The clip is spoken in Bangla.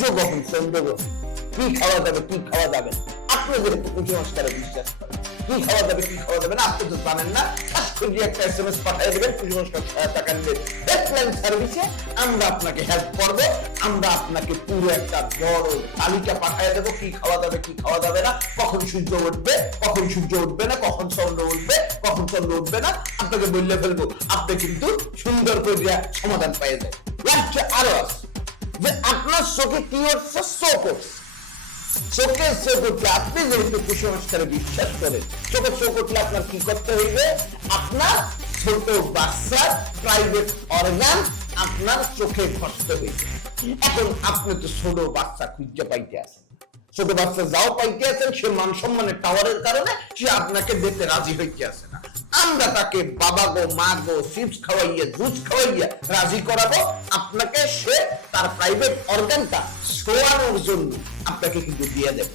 সূর্য গ্রহণ, চন্দ্র গ্রহণ, কি খাওয়া যাবে কি খাওয়া যাবে না, আপনি যেহেতু কুসংস্কারে বিশ্বাস করেন, কি খাওয়া যাবে কি খাওয়া যাবে না আপনি তো জানেন না, একটা SMS পাঠিয়ে দেবেন, কুসংস্কার টাকা নিয়ে হেল্পলাইন সার্ভিসে আমরা আপনাকে হেল্প করবো। আমরা আপনাকে পুরো একটা বড় তালিকা পাঠিয়ে দেবো, কি খাওয়া যাবে কি খাওয়া যাবে না, কখন সূর্য উঠবে কখন সূর্য উঠবে না, কখন চন্দ্র উঠবে কখন চন্দ্র উঠবে না, আপনাকে বললে ফেলবো। আপনি কিন্তু সুন্দর করে সমাধান পেয়ে যাবেন। আরো আছে যে আপনার চোখে কি হচ্ছে, চোখ হচ্ছে, চোখের চোখ উঠলে আপনি যেহেতু কুসংস্কারে বিশ্বাস করেন, চোখের চোখ উঠলে আপনার কি করতে হইবে, আপনার ছোট বাচ্চার প্রাইভেট অর্গান আপনার চোখে ঘষতে হইবে। এখন আপনি তো ছোট বাচ্চা খুঁজে পাইতে আছেন, ছোট বাচ্চা যাও পাইতে আছেন, সে মান সম্মানের টাওয়ারের কারণে সে আপনাকে দিতে রাজি হইতে আসে না। আমরা তাকে বাবা গো মা গো চিপস খাওয়াইয়া জুস খাওয়াইয়া রাজি করাবো, আপনাকে সে তার প্রাইভেট অর্গানটা শোয়ানোর জন্য আপনাকে কিন্তু দিয়ে দেবে।